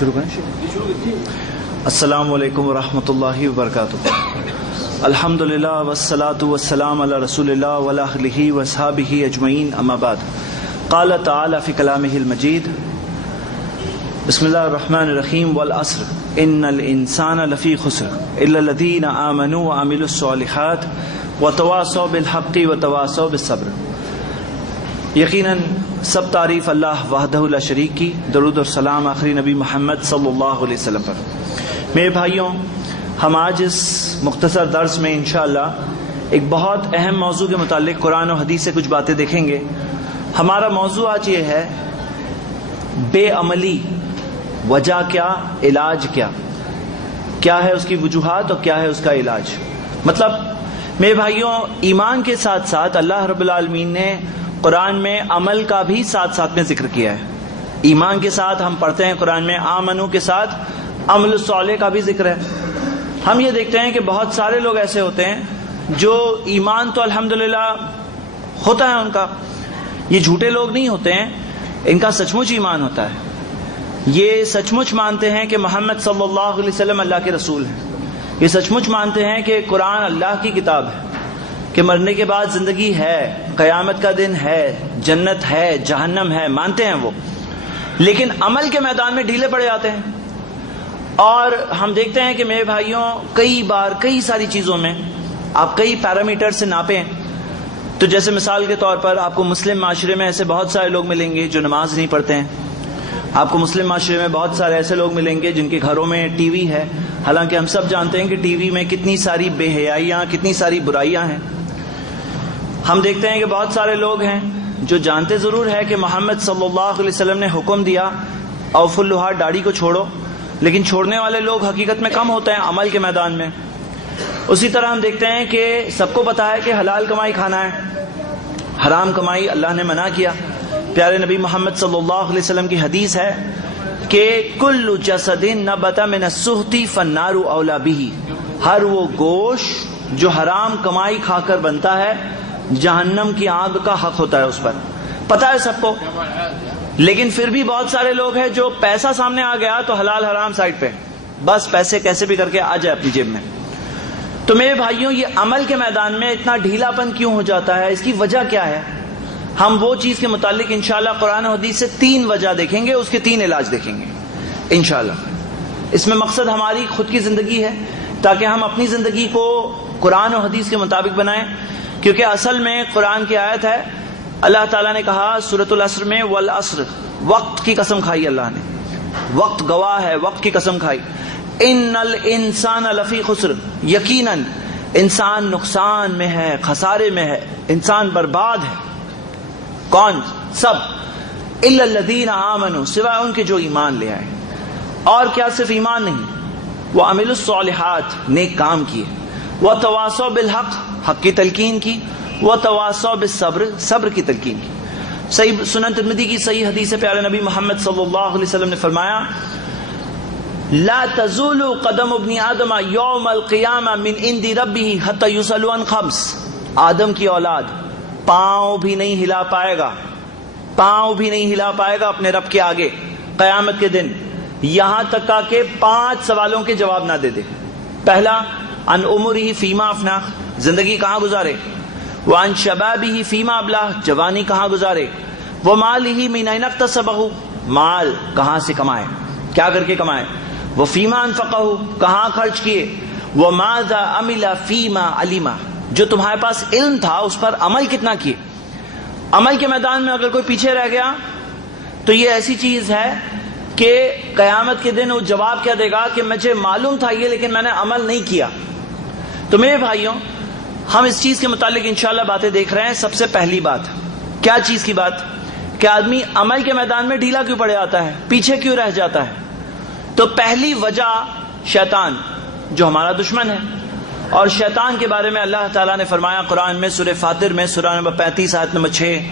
شروع کریں. السلام علیکم ورحمۃ اللہ وبرکاتہ. الحمدللہ والصلاۃ والسلام علی رسول اللہ وعلی آلہ واصحابہ اجمعین، اما بعد. قال تعالی فی کلامہ المجید، بسم اللہ الرحمن الرحیم، والعصر ان الانسان لفی خسر الا الذین آمنوا وعملوا الصالحات وتواصوا بالحق وتواصوا بالصبر. یقیناً سب تعریف اللہ وحدہ لا شریک کی، درود اور سلام آخری نبی محمد صلی اللہ علیہ وسلم پر. میرے بھائیوں، ہم آج اس مختصر درس میں انشاءاللہ ایک بہت اہم موضوع کے متعلق قرآن و حدیث سے کچھ باتیں دیکھیں گے. ہمارا موضوع آج یہ ہے بے عملی، وجہ کیا، علاج کیا، کیا ہے اس کی وجوہات اور کیا ہے اس کا علاج. مطلب میرے بھائیوں، ایمان کے ساتھ ساتھ اللہ رب العالمین نے قرآن میں عمل کا بھی ساتھ ساتھ میں ذکر کیا ہے. ایمان کے ساتھ ہم پڑھتے ہیں قرآن میں آمنو کے ساتھ عمل صالح کا بھی ذکر ہے. ہم یہ دیکھتے ہیں کہ بہت سارے لوگ ایسے ہوتے ہیں جو ایمان تو الحمدللہ ہوتا ہے ان کا، یہ جھوٹے لوگ نہیں ہوتے ہیں، ان کا سچ مچ ایمان ہوتا ہے. یہ سچ مچ مانتے ہیں کہ محمد صلی اللہ علیہ وسلم اللہ کے رسول ہیں. یہ سچ مچ مانتے ہیں کہ قرآن اللہ کی کتاب ہے، کہ مرنے کے بعد زندگی ہے، قیامت کا دن ہے، جنت ہے، جہنم ہے، مانتے ہیں وہ. لیکن عمل کے میدان میں ڈھیلے پڑے جاتے ہیں. اور ہم دیکھتے ہیں کہ میرے بھائیوں، کئی بار کئی ساری چیزوں میں آپ کئی پیرامیٹر سے ناپیں تو جیسے مثال کے طور پر آپ کو مسلم معاشرے میں ایسے بہت سارے لوگ ملیں گے جو نماز نہیں پڑھتے ہیں. آپ کو مسلم معاشرے میں بہت سارے ایسے لوگ ملیں گے جن کے گھروں میں ٹی وی ہے، حالانکہ ہم سب جانتے ہیں کہ ٹی وی میں کتنی ساری بے حیائیاں، کتنی ساری برائیاں ہیں. ہم دیکھتے ہیں کہ بہت سارے لوگ ہیں جو جانتے ضرور ہے کہ محمد صلی اللہ علیہ وسلم نے حکم دیا اوف اللحیٰ، داڑھی کو چھوڑو، لیکن چھوڑنے والے لوگ حقیقت میں کم ہوتے ہیں عمل کے میدان میں. اسی طرح ہم دیکھتے ہیں کہ سب کو پتا ہے کہ حلال کمائی کھانا ہے، حرام کمائی اللہ نے منع کیا. پیارے نبی محمد صلی اللہ علیہ وسلم کی حدیث ہے کہ کل جسد نبت من السحت فالنار اولی بہ، ہر وہ گوشت جو حرام کمائی کھا کر بنتا ہے جہنم کی آگ کا حق ہوتا ہے اس پر. پتا ہے سب کو، لیکن پھر بھی بہت سارے لوگ ہیں جو پیسہ سامنے آ گیا تو حلال حرام سائڈ پہ، بس پیسے کیسے بھی کر کے آ جائے اپنی جیب میں. تو میرے بھائیوں، یہ عمل کے میدان میں اتنا ڈھیلا پن کیوں ہو جاتا ہے؟ اس کی وجہ کیا ہے؟ ہم وہ چیز کے متعلق انشاءاللہ قرآن و حدیث سے 3 وجہ دیکھیں گے، اس کے 3 علاج دیکھیں گے انشاءاللہ. اس میں مقصد ہماری خود کی زندگی ہے تاکہ ہم اپنی زندگی کو قرآن و حدیث کے مطابق بنائیں. کیونکہ اصل میں قرآن کی آیت ہے، اللہ تعالیٰ نے کہا سورۃ العصر میں والعصر، وقت کی قسم کھائی اللہ نے، وقت گواہ ہے، وقت کی قسم کھائی. ان الانسان لفی خسر، یقیناً انسان نقصان میں ہے، خسارے میں ہے، انسان برباد ہے. کون؟ سب. الا الذین آمنوا، سوائے ان کے جو ایمان لے آئے. اور کیا صرف ایمان نہیں، وعملوا الصالحات، نیک کام کیے، وتواصوا بالحق، حق کی تلقین کی، وتواصوا بالصبر، صبر کی تلقین کی. صحیح سنن ترمذی کی صحیح حدیث ہے، پیارے نبی محمد صلی اللہ علیہ وسلم نے فرمایا لا تزول قدم ابن آدم یوم القیامہ من عند ربہ حتی یسأل عن 5. آدم کی اولاد پاؤں بھی نہیں ہلا پائے گا، پاؤں بھی نہیں ہلا پائے گا اپنے رب کے آگے قیامت کے دن، یہاں تک کہ 5 سوالوں کے جواب نہ دے دے. پہلا، ان عمرہ فیما افنا، زندگی کہاں گزارے، وان شبابہ فیما ابلہ، جوانی کہاں گزارے، ومالہ من این اکتسبہ، مال کہاں سے کمائے، کیا کر کے کمائے، وفیما انفقہ، کہاں خرچ کیے، وماذا عمل فیما علم، جو تمہارے پاس علم تھا اس پر عمل کتنا کیے. عمل کے میدان میں اگر کوئی پیچھے رہ گیا تو یہ ایسی چیز ہے کہ قیامت کے دن وہ جواب کیا دے گا کہ مجھے معلوم تھا یہ، لیکن میں نے عمل نہیں کیا. تو میرے بھائیوں، ہم اس چیز کے متعلق انشاءاللہ باتیں دیکھ رہے ہیں. سب سے پہلی بات، کیا چیز کی بات؟ کہ آدمی عمل کے میدان میں ڈھیلا کیوں پڑ جاتا ہے، پیچھے کیوں رہ جاتا ہے؟ تو پہلی وجہ شیطان، جو ہمارا دشمن ہے. اور شیطان کے بارے میں اللہ تعالیٰ نے فرمایا قرآن میں سورہ فاطر میں سورہ نمبر 35 آیت نمبر 6،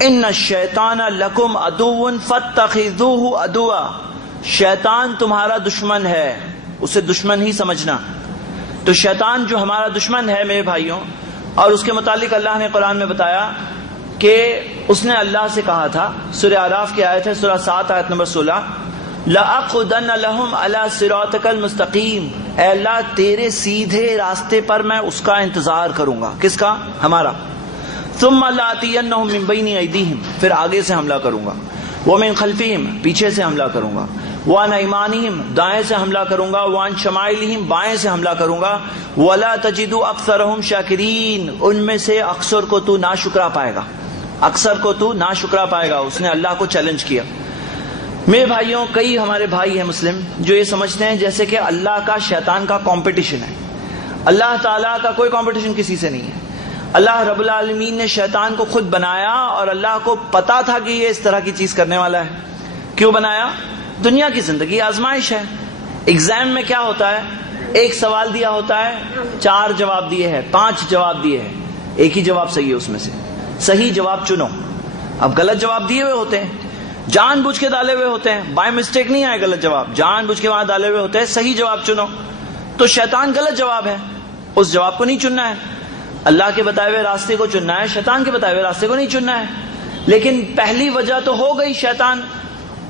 ان الشیطان لکم عدو فاتخذوہ عدوا، شیطان تمہارا دشمن ہے، اسے دشمن ہی سمجھنا. تو شیطان جو ہمارا دشمن ہے میرے بھائیوں، اور اس کے متعلق اللہ نے قرآن میں بتایا کہ اس نے اللہ سے کہا تھا، سورہ اعراف کی آیت ہے سورہ 7 آیت نمبر 16، لَأَقْعُدَنَّ لَهُمْ عَلَى صِرَاطِكَ الْمُسْتَقِيمِ، اے اللہ تیرے سیدھے راستے پر میں اس کا انتظار کروں گا. کس کا؟ ہمارا. ثُمَّ لَآتِيَنَّهُم مِّن بَيْنِ أَيْدِيهِمْ، پھر آگے سے حملہ کروں گا. وَمِن خَلْفِهِمْ، پیچھے سے حملہ کروں گا. وَعَنْ أَيْمَانِهِمْ، دائیں سے حملہ کروں گا. وَعَنْ شَمَائِلِهِمْ، بائیں سے حملہ کروں گا. وَلَا تَجِدُ أَكْثَرَهُمْ شَاكِرِينَ، ان میں سے اکثر کو تو ناشکرا پائے گا، اکثر کو تو ناشکرا پائے گا. اس نے اللہ کو چیلنج کیا. میرے بھائیوں، کئی ہمارے بھائی ہیں مسلم جو یہ سمجھتے ہیں جیسے کہ اللہ کا شیطان کا کمپٹیشن ہے. اللہ تعالیٰ کا کوئی کمپٹیشن کسی سے نہیں ہے. اللہ رب العالمین نے شیطان کو خود بنایا اور اللہ کو پتا تھا کہ یہ اس طرح کی چیز کرنے والا ہے. کیوں بنایا؟ دنیا کی زندگی آزمائش ہے. ایگزام میں کیا ہوتا ہے؟ ایک سوال دیا ہوتا ہے، 4 جواب دیے ہیں، 5 جواب دیے ہیں، ایک ہی جواب صحیح ہے اس میں سے. صحیح جواب چنو. اب غلط جواب دیے ہوئے ہوتے ہیں، جان بوجھ کے ڈالے ہوئے ہوتے ہیں، بائی مسٹیک نہیں آئے غلط جواب، جان بوجھ کے وہاں ڈالے ہوئے ہوتے ہیں. صحیح جواب چنو. تو شیطان غلط جواب ہے، اس جواب کو نہیں چننا ہے. اللہ کے بتائے ہوئے راستے کو چننا ہے، شیطان کے بتائے ہوئے راستے کو نہیں چننا ہے. لیکن پہلی وجہ تو ہو گئی شیطان.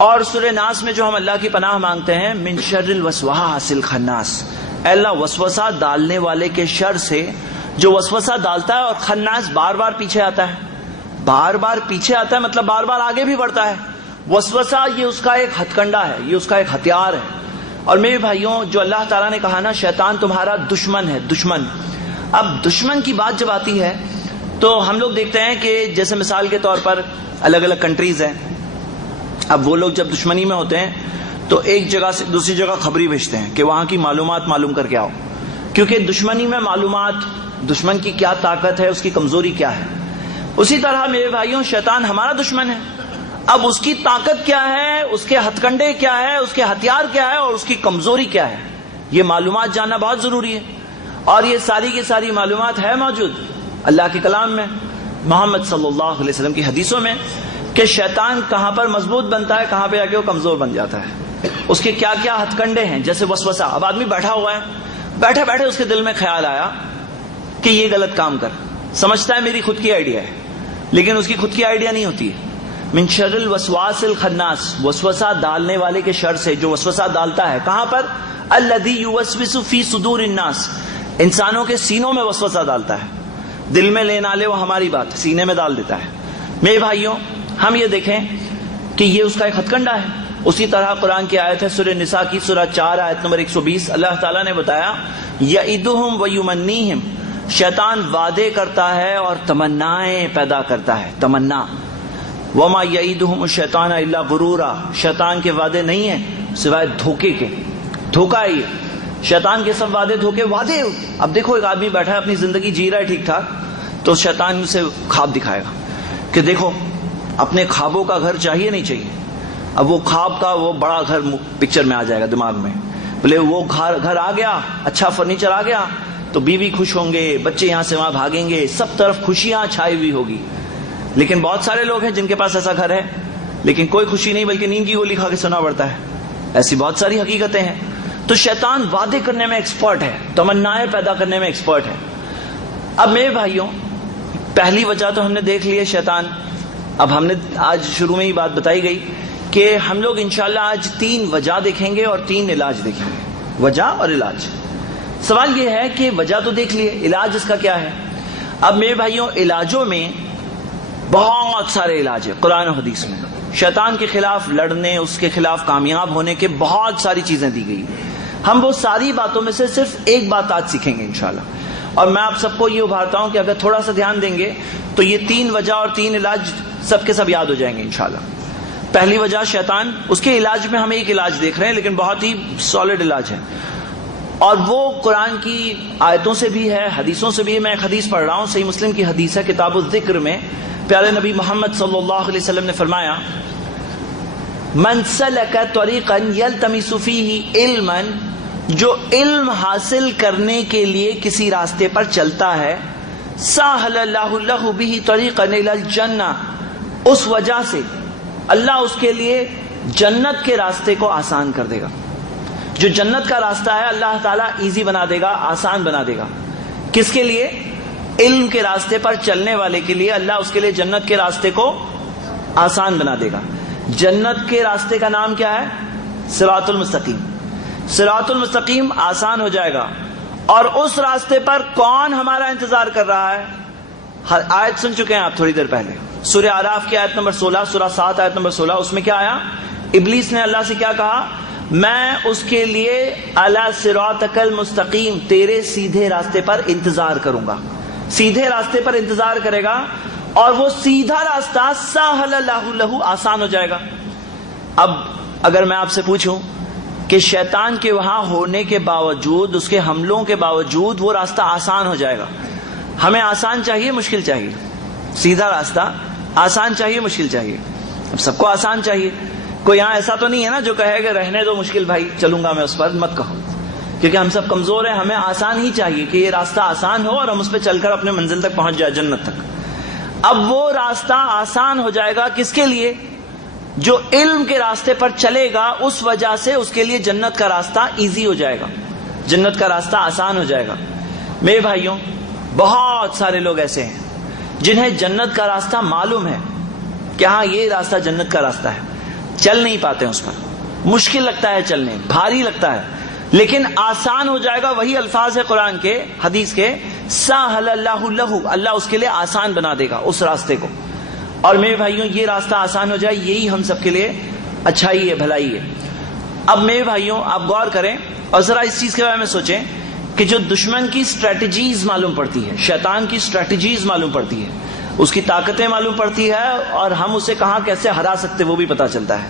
اور سورہ ناس میں جو ہم اللہ کی پناہ مانگتے ہیں، من شر الوسواس الخناس، اے اللہ وسوسہ ڈالنے والے کے شر سے، جو وسوسہ ڈالتا ہے اور خناس بار بار پیچھے آتا ہے. بار بار پیچھے آتا ہے مطلب بار بار آگے بھی بڑھتا ہے. وسوسہ یہ اس کا ایک ہتھ کنڈا ہے، یہ اس کا ایک ہتھیار ہے. اور میرے بھائیوں، جو اللہ تعالیٰ نے کہا نا شیطان تمہارا دشمن ہے، دشمن. اب دشمن کی بات جب آتی ہے تو ہم لوگ دیکھتے ہیں کہ جیسے مثال کے طور پر الگ الگ کنٹریز ہیں. اب وہ لوگ جب دشمنی میں ہوتے ہیں تو ایک جگہ سے دوسری جگہ خبری بھیجتے ہیں کہ وہاں کی معلومات معلوم کر کے آؤ، کیونکہ دشمنی میں معلومات، دشمن کی کیا طاقت ہے، اس کی کمزوری کیا ہے. اسی طرح میرے بھائیوں شیطان ہمارا دشمن ہے. اب اس کی طاقت کیا ہے، اس کے ہتھ کنڈے کیا ہے، اس کے ہتھیار کیا ہے اور اس کی کمزوری کیا ہے، یہ معلومات جاننا بہت ضروری ہے. اور یہ ساری کی ساری معلومات ہے موجود اللہ کے کلام میں، محمد صلی اللہ علیہ وسلم کی حدیثوں میں، کہ شیطان کہاں پر مضبوط بنتا ہے، کہاں پہ آ کے وہ کمزور بن جاتا ہے، اس کے کیا کیا ہتھ کنڈے ہیں. جیسے وسوسہ، اب آدمی بیٹھا ہوا ہے، بیٹھے بیٹھے اس کے دل میں خیال آیا کہ یہ غلط کام کر، سمجھتا ہے میری خود کی آئیڈیا ہے، لیکن اس کی خود کی آئیڈیا نہیں ہوتی ہے. من شر الوسواس الخناس، وسوسہ ڈالنے والے کے شر سے، جو وسوسہ ڈالتا ہے کہاں پر؟ الذی یوسوس فی صدور الناس، انسانوں کے سینوں میں وسوسہ ڈالتا ہے. دل میں لے نہ لے وہ ہماری بات، سینے میں ڈال دیتا ہے. میرے بھائیوں ہم یہ دیکھیں کہ یہ اس کا ایک ہتھ کنڈا ہے. اسی طرح قرآن کی آیت ہے سورہ نساء کی سورہ 4 آیت نمبر 120، اللہ تعالیٰ نے بتایا یعدہم ویمنیہم، شیطان وعدے کرتا ہے اور تمنائیں پیدا کرتا ہے، تمنا. وما یعدہم الشیطان الا غرورا، شیطان کے وعدے نہیں ہیں سوائے دھوکے کے. دھوکہ ہے یہ، شیطان کے سب وعدے دھوکے وعدے. اب دیکھو ایک آدمی بیٹھا ہے اپنی زندگی جی رہا ہے ٹھیک ٹھاک، تو شیطان اسے خواب دکھائے گا کہ دیکھو اپنے خوابوں کا گھر چاہیے نہیں چاہیے. اب وہ خواب کا وہ بڑا گھر پکچر میں آ جائے گا دماغ میں، بولے وہ گھر آ گیا، اچھا فرنیچر آ گیا تو بیوی خوش ہوں گے، بچے یہاں سے وہاں بھاگیں گے، سب طرف خوشیاں چھائی ہوئی ہوگی. لیکن بہت سارے لوگ ہیں جن کے پاس ایسا گھر ہے لیکن کوئی خوشی نہیں، بلکہ نیند کی گولی کھا کے سونا پڑتا ہے. ایسی بہت ساری حقیقتیں ہیں. تو شیطان وعدے کرنے میں ایکسپرٹ ہے، تمنائیں پیدا کرنے میں ایکسپرٹ ہے. اب میرے بھائیوں پہلی وجہ تو ہم نے دیکھ لی ہے شیطان. اب ہم نے آج شروع میں ہی بات بتائی گئی کہ ہم لوگ انشاءاللہ آج 3 وجہ دیکھیں گے اور 3 علاج دیکھیں گے. وجہ اور علاج. سوال یہ ہے کہ وجہ تو دیکھ لیے، علاج اس کا کیا ہے؟ اب میرے بھائیوں علاجوں میں بہت سارے علاج ہیں قرآن و حدیث میں. شیطان کے خلاف لڑنے، اس کے خلاف کامیاب ہونے کے بہت ساری چیزیں دی گئی. ہم وہ ساری باتوں میں سے صرف ایک بات آج سیکھیں گے انشاءاللہ. اور میں آپ سب کو یہ ابھارتا ہوں کہ اگر تھوڑا سا دھیان دیں گے تو یہ 3 وجہ اور 3 علاج سب کے سب یاد ہو جائیں گے انشاءاللہ. پہلی وجہ شیطان، اس کے علاج میں ہم ایک علاج دیکھ رہے ہیں لیکن بہت ہی سالڈ علاج ہے، اور وہ قرآن کی آیتوں سے بھی ہے، حدیثوں سے بھی ہے. میں ایک حدیث پڑھ رہا ہوں، صحیح مسلم کی حدیث ہے کتاب الذکر میں. پیارے نبی محمد صلی اللہ علیہ وسلم نے فرمایا من سلک طریقا یلتمس فیہ علما، جو علم حاصل کرنے کے لیے کسی راستے پر چلتا ہے، سہل اللہ لہ بہ طریقا الی الجنہ، اس وجہ سے اللہ اس کے لیے جنت کے راستے کو آسان کر دے گا. جو جنت کا راستہ ہے اللہ تعالیٰ ایزی بنا دے گا، آسان بنا دے گا. کس کے لیے؟ علم کے راستے پر چلنے والے کے لیے اللہ اس کے لیے جنت کے راستے کو آسان بنا دے گا. جنت کے راستے کا نام کیا ہے؟ صراط المستقیم. صراط المستقیم آسان ہو جائے گا. اور اس راستے پر کون ہمارا انتظار کر رہا ہے؟ آیت سن چکے ہیں آپ تھوڑی دیر پہلے, سورہ اعراف کی آیت نمبر 16, سورہ 7 آیت نمبر 16. اس میں کیا آیا؟ ابلیس نے اللہ سے کیا کہا؟ میں اس کے لیے علی صراطک المستقیم, تیرے سیدھے راستے پر انتظار کروں گا. سیدھے راستے پر انتظار کرے گا اور وہ سیدھا راستہ سہل اللہ لہ, آسان ہو جائے گا. اب اگر میں آپ سے پوچھوں کہ شیطان کے وہاں ہونے کے باوجود, اس کے حملوں کے باوجود وہ راستہ آسان ہو جائے گا, ہمیں آسان چاہیے مشکل چاہیے؟ سیدھا راستہ آسان چاہیے مشکل چاہیے؟ اب سب کو آسان چاہیے. کوئی یہاں ایسا تو نہیں ہے نا جو کہے کہ رہنے دو مشکل بھائی, چلوں گا میں اس پر, مت کہو, کیونکہ ہم سب کمزور ہیں. ہمیں آسان ہی چاہیے کہ یہ راستہ آسان ہو اور ہم اس پہ چل کر اپنے منزل تک پہنچ جائے, جنت تک. اب وہ راستہ آسان ہو جائے گا کس کے لیے؟ جو علم کے راستے پر چلے گا, اس وجہ سے اس کے لیے جنت کا راستہ ایزی ہو جائے گا, جنت کا راستہ آسان ہو جائے گا. میرے بھائیوں, بہت سارے لوگ ایسے ہیں جنہیں جنت کا راستہ معلوم ہے کہ ہاں یہ راستہ جنت کا راستہ ہے, چل نہیں پاتے اس پر, مشکل لگتا ہے چلنے, بھاری لگتا ہے, لیکن آسان ہو جائے گا. وہی الفاظ ہے قرآن کے, حدیث کے, سہل اللہ لہ, اللہ اس کے لیے آسان بنا دے گا اس راستے کو. اور میرے بھائیوں, یہ راستہ آسان ہو جائے, یہی ہم سب کے لیے اچھائی ہے, بھلائی ہے. اب میرے بھائیوں آپ غور کریں اور ذرا اس چیز کے بارے میں سوچیں کہ جو دشمن کی اسٹریٹجیز معلوم پڑتی ہے, شیطان کی اسٹریٹجیز معلوم پڑتی ہے, اس کی طاقتیں معلوم پڑتی ہے, اور ہم اسے کہاں کیسے ہرا سکتے وہ بھی پتا چلتا ہے.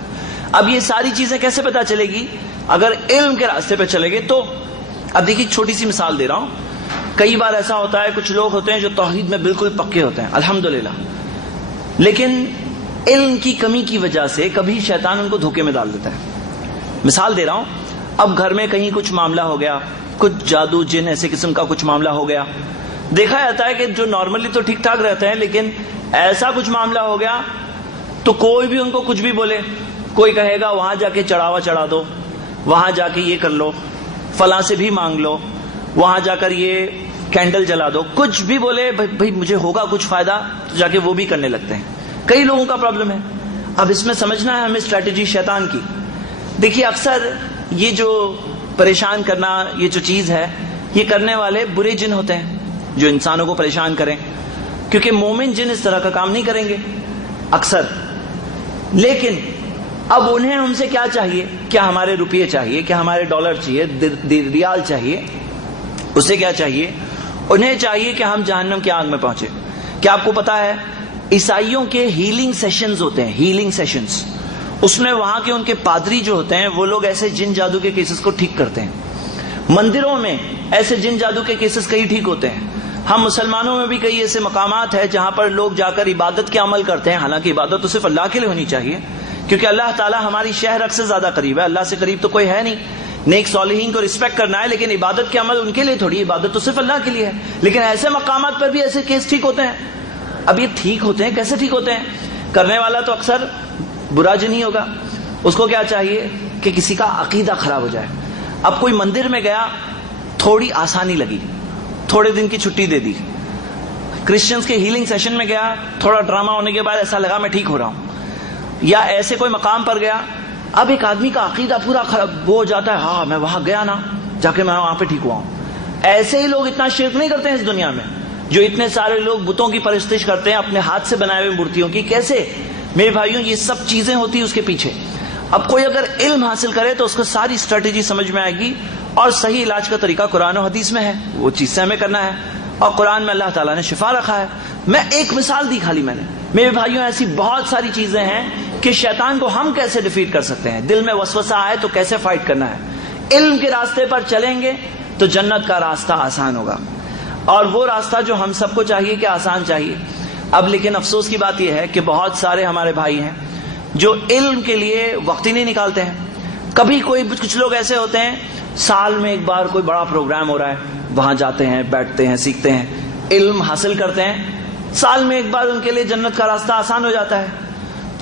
اب یہ ساری چیزیں کیسے پتا چلے گی؟ اگر علم کے راستے پہ چلے گے تو. اب دیکھیے چھوٹی سی مثال دے رہا ہوں. کئی بار ایسا ہوتا ہے, کچھ لوگ ہوتے ہیں جو توحید میں بالکل پکے ہوتے ہیں الحمدللہ, لیکن علم کی کمی کی وجہ سے کبھی شیطان ان کو دھوکے میں ڈال دیتا ہے. مثال دے رہا ہوں, اب گھر میں کہیں کچھ معاملہ ہو گیا, کچھ جادو جن ایسے قسم کا کچھ معاملہ ہو گیا. دیکھا جاتا ہے کہ جو نارملی تو ٹھیک ٹھاک رہتے ہیں, لیکن ایسا کچھ معاملہ ہو گیا تو کوئی بھی ان کو کچھ بھی بولے, کوئی کہے گا وہاں جا کے چڑھاوا چڑھا دو, وہاں جا کے یہ کر لو, فلاں سے بھی مانگ لو, وہاں جا کر یہ کینڈل جلا دو, کچھ بھی بولے بھائی مجھے ہوگا کچھ فائدہ, تو جا کے وہ بھی کرنے لگتے ہیں. کئی لوگوں کا پرابلم ہے. اب اس میں سمجھنا ہے ہمیں اسٹریٹجی شیطان کی. دیکھیے اکثر یہ جو پریشان کرنا, یہ جو چیز ہے, یہ کرنے والے برے جن ہوتے ہیں جو انسانوں کو پریشان کریں, کیونکہ مومن جن اس طرح کا کام نہیں کریں گے اکثر. لیکن اب انہیں ہم سے کیا چاہیے؟ کیا ہمارے روپیے چاہیے؟ کیا ہمارے ڈالر چاہیے؟ ریال چاہیے؟ اسے کیا چاہیے؟ انہیں چاہیے کہ ہم جہنم کی آگ میں پہنچے. کیا آپ کو پتا ہے عیسائیوں کے ہیلنگ سیشنز ہوتے ہیں, ہیلنگ سیشنز, اس میں وہاں کے ان کے پادری جو ہوتے ہیں وہ لوگ ایسے جن جادو کے کیسز کو ٹھیک کرتے ہیں. مندروں میں ایسے جن جادو کے کیسز کئی ٹھیک ہوتے ہیں. ہم مسلمانوں میں بھی کئی ایسے مقامات ہیں جہاں پر لوگ جا کر عبادت کے عمل کرتے ہیں, حالانکہ عبادت تو صرف اللہ کے لیے ہونی چاہیے, کیونکہ اللہ تعالیٰ ہماری شہ رگ سے زیادہ قریب ہے. اللہ سے قریب تو کوئی ہے نہیں. نیک صالحین کو رسپیکٹ کرنا ہے, لیکن عبادت کے عمل ان کے لیے تھوڑی, عبادت تو صرف اللہ کے لیے ہے. لیکن ایسے مقامات پر بھی ایسے کیس ٹھیک ہوتے ہیں. اب یہ ٹھیک ہوتے ہیں, کیسے ٹھیک ہوتے ہیں؟ کرنے والا تو اکثر برا جن ہی ہوگا. اس کو کیا چاہیے کہ کسی کا عقیدہ خراب ہو جائے. اب کوئی مندر میں گیا, تھوڑی آسانی لگی, تھوڑے دن کی چھٹی دے دی. کرسچنز کے ہیلنگ سیشن میں گیا, تھوڑا ڈرامہ ہونے کے بعد ایسا لگا میں ٹھیک ہو رہا ہوں. یا ایسے کوئی مقام پر گیا, اب ایک آدمی کا عقیدہ پورا خراب وہ ہو جاتا ہے, ہاں میں وہاں گیا نا, جا کے میں وہاں پہ ٹھیک ہوا ہوں. ایسے ہی لوگ اتنا شرک نہیں کرتے ہیں اس دنیا میں, جو اتنے سارے لوگ بتوں کی پرستش کرتے ہیں, اپنے ہاتھ سے بنائے ہوئے مورتیوں کی. کیسے؟ میرے بھائیوں یہ سب چیزیں ہوتی ہیں اس کے پیچھے. اب کوئی اگر علم حاصل کرے تو اس کو ساری اسٹریٹجی سمجھ میں آئے گی, اور صحیح علاج کا طریقہ قرآن و حدیث میں ہے, وہ چیز سے ہمیں کرنا ہے, اور قرآن میں اللہ تعالیٰ نے شفا رکھا ہے. میں ایک مثال دی خالی میں نے. میرے بھائیوں ایسی بہت ساری چیزیں ہیں کہ شیطان کو ہم کیسے ڈیفیٹ کر سکتے ہیں. دل میں وسوسہ آئے تو کیسے فائٹ کرنا ہے. علم کے راستے پر چلیں گے تو جنت کا راستہ آسان ہوگا, اور وہ راستہ جو ہم سب کو چاہیے کہ آسان چاہیے. اب لیکن افسوس کی بات یہ ہے کہ بہت سارے ہمارے بھائی ہیں جو علم کے لیے وقت ہی نہیں نکالتے ہیں. کبھی کچھ لوگ ایسے ہوتے ہیں, سال میں ایک بار کوئی بڑا پروگرام ہو رہا ہے, وہاں جاتے ہیں, بیٹھتے ہیں, سیکھتے ہیں, علم حاصل کرتے ہیں. سال میں ایک بار ان کے لیے جنت کا راستہ آسان ہو جاتا ہے.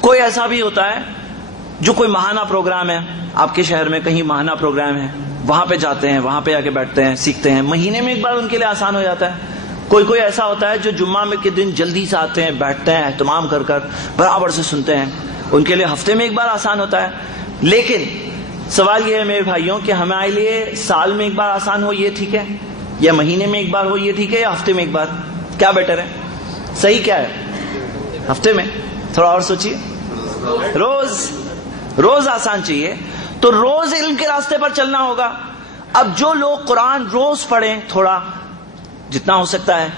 کوئی ایسا بھی ہوتا ہے جو کوئی ماہانہ پروگرام ہے, آپ کے شہر میں کہیں ماہانہ پروگرام ہے, وہاں پہ جاتے ہیں, وہاں پہ آ کے بیٹھتے ہیں, سیکھتے ہیں, مہینے میں ایک بار ان کے لیے آسان ہو جاتا ہے. کوئی ایسا ہوتا ہے جو جمعہ میں کے دن جلدی سے آتے ہیں, بیٹھتے ہیں, اہتمام کر برابر سے سنتے ہیں, ان کے لیے ہفتے میں ایک بار آسان ہوتا ہے. لیکن سوال یہ ہے میرے بھائیوں کہ ہمارے لیے سال میں ایک بار آسان ہو یہ ٹھیک ہے، یا مہینے میں ایک بار ہو یہ ٹھیک ہے، یا ہفتے میں ایک بار؟ کیا بیٹر ہے؟ صحیح کیا ہے؟ ہفتے میں. تھوڑا اور سوچیے. روز آسان چاہیے، تو روز علم کے راستے پر چلنا ہوگا. اب جو لوگ قرآن روز پڑھیں، تھوڑا جتنا ہو سکتا ہے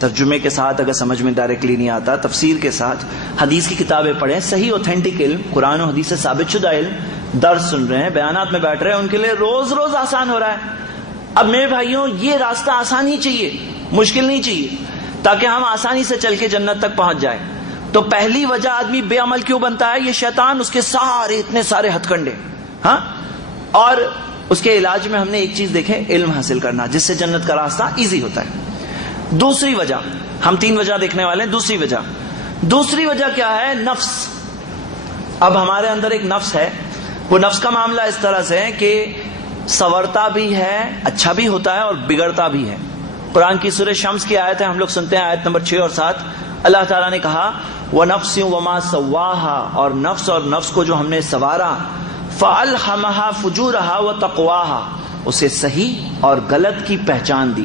ترجمے کے ساتھ، اگر سمجھ میں ڈائریکٹلی نہیں آتا تفسیر کے ساتھ، حدیث کی کتابیں پڑھیں، صحیح اوتھینٹک علم، قرآن و حدیث سے ثابت شدہ علم، درس سن رہے ہیں، بیانات میں بیٹھ رہے ہیں، ان کے لیے روز آسان ہو رہا ہے. اب میرے بھائیوں یہ راستہ آسان ہی چاہیے، مشکل نہیں چاہیے، تاکہ ہم آسانی سے چل کے جنت تک پہنچ جائیں. تو پہلی وجہ آدمی بے عمل کیوں بنتا ہے؟ یہ شیطان، اس کے اتنے سارے ہتھ کنڈے. ہاں، اور اس کے علاج میں ہم نے ایک چیز دیکھے، علم حاصل کرنا، جس سے جنت کا راستہ ایزی ہوتا ہے. دوسری وجہ، ہم 3 وجہ دیکھنے والے ہیں. دوسری وجہ کیا ہے؟ نفس. اب ہمارے اندر ایک نفس ہے، وہ نفس کا معاملہ اس طرح سے ہے کہ سنورتا بھی ہے، اچھا بھی ہوتا ہے اور بگڑتا بھی ہے. قرآن کی سورہ شمس کی آیت ہے، ہم لوگ سنتے ہیں، آیت نمبر 6 اور 7. اللہ تعالیٰ نے کہا وَنَفْسٍ وَمَا سَوَّاهَا، اور نفس کو جو ہم نے سوارا، فَأَلْهَمَهَا فُجُورَهَا وَتَقْوَاهَا، اسے صحیح اور غلط کی پہچان دی،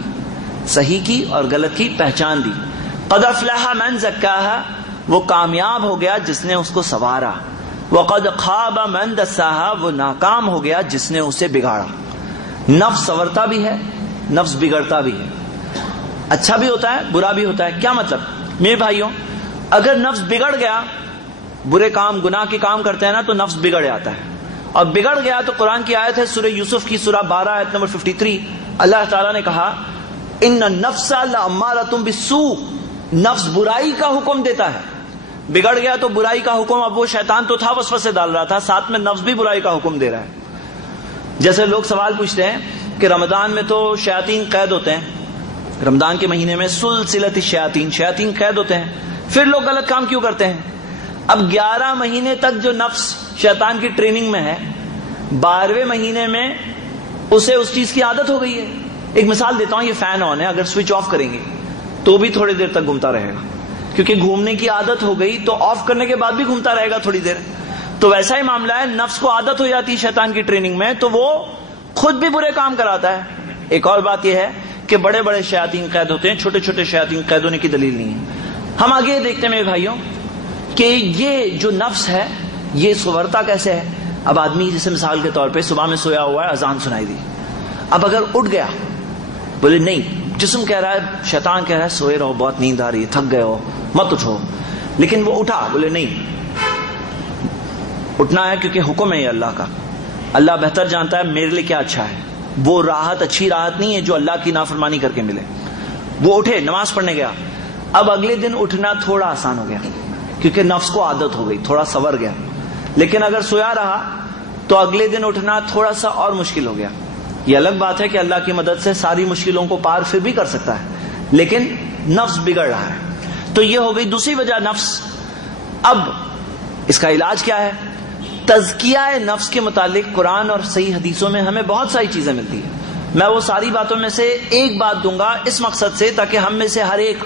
صحیح کی اور غلط کی پہچان دی. قَدْ أَفْلَحَ مَنْ زَكَّاهَا، وہ کامیاب ہو گیا جس نے اس کو سوارا. وَقَدْ خَابَ مَنْ دَسَّاهَا، وہ ناکام ہو گیا جس نے اسے بگاڑا. نفس سنورتا بھی ہے، نفس بگڑتا بھی ہے، اچھا بھی ہوتا ہے، برا بھی ہوتا ہے. کیا مطلب؟ میرے بھائیوں، اگر نفس بگڑ گیا، برے کام، گناہ کے کام کرتے ہیں نا، تو نفس بگڑ جاتا ہے. اور بگڑ گیا تو قرآن کی آیت ہے سورہ یوسف کی، سورہ 12 آیت نمبر 53. اللہ تعالیٰ نے کہا ان النفس لامارۃ بالسوء، نفس برائی کا حکم دیتا ہے. بگڑ گیا تو برائی کا حکم، اب وہ شیطان تو تھا وسوسے ڈال رہا تھا، ساتھ میں نفس بھی برائی کا حکم دے رہا ہے. جیسے لوگ سوال پوچھتے ہیں کہ رمضان میں تو شیاطین قید ہوتے ہیں، رمضان کے مہینے میں سلسلۃ الشیاطین، شیاطین قید ہوتے ہیں، پھر لوگ غلط کام کیوں کرتے ہیں؟ اب 11 مہینے تک جو نفس شیطان کی ٹریننگ میں ہے، 12ویں مہینے میں اسے اس چیز کی عادت ہو گئی ہے. ایک مثال دیتا ہوں، یہ فین آن ہے، اگر سوئچ آف کریں گے تو بھی تھوڑی دیر تک گھومتا رہے گا، کیونکہ گھومنے کی عادت ہو گئی، تو آف کرنے کے بعد بھی گھومتا رہے گا تھوڑی دیر. تو ویسا ہی معاملہ ہے، نفس کو عادت ہو جاتی ہے شیطان کی ٹریننگ میں، تو وہ خود بھی برے کام کراتا ہے. ایک اور بات یہ ہے کہ بڑے بڑے شیاطین قید ہوتے ہیں، چھوٹے چھوٹے شیاطین قید ہونے کی دلیل نہیں ہے. ہم آگے دیکھتے ہیں میرے بھائیوں کہ یہ جو نفس ہے یہ سنورتا کیسے ہے. اب آدمی جیسے مثال کے طور پہ صبح میں سویا ہوا ہے، اذان سنائی دی، اب اگر اٹھ گیا، بولے نہیں، جسم کہہ رہا ہے، شیطان کہہ رہا ہے سوئے رہو، بہت نیند آ رہی ہے، تھک گئے ہو، مت اٹھو، لیکن وہ اٹھا، بولے نہیں، اٹھنا ہے کیونکہ حکم ہے یہ اللہ کا، اللہ بہتر جانتا ہے میرے لیے کیا اچھا ہے. وہ راحت اچھی راحت نہیں ہے جو اللہ کی نافرمانی کر کے ملے. وہ اٹھے، نماز پڑھنے گیا. اب اگلے دن اٹھنا تھوڑا آسان ہو گیا کیونکہ نفس کو عادت ہو گئی، تھوڑا سنور گیا. لیکن اگر سویا رہا تو اگلے دن اٹھنا تھوڑا سا اور مشکل ہو گیا. یہ الگ بات ہے کہ اللہ کی مدد سے ساری مشکلوں کو پار پھر بھی کر سکتا ہے، لیکن نفس بگڑ رہا ہے. تو یہ ہو گئی دوسری وجہ، نفس. اب اس کا علاج کیا ہے؟ تزکیہ نفس کے متعلق قرآن اور صحیح حدیثوں میں ہمیں بہت ساری چیزیں ملتی ہیں. میں وہ ساری باتوں میں سے ایک بات دوں گا اس مقصد سے تاکہ ہم میں سے ہر ایک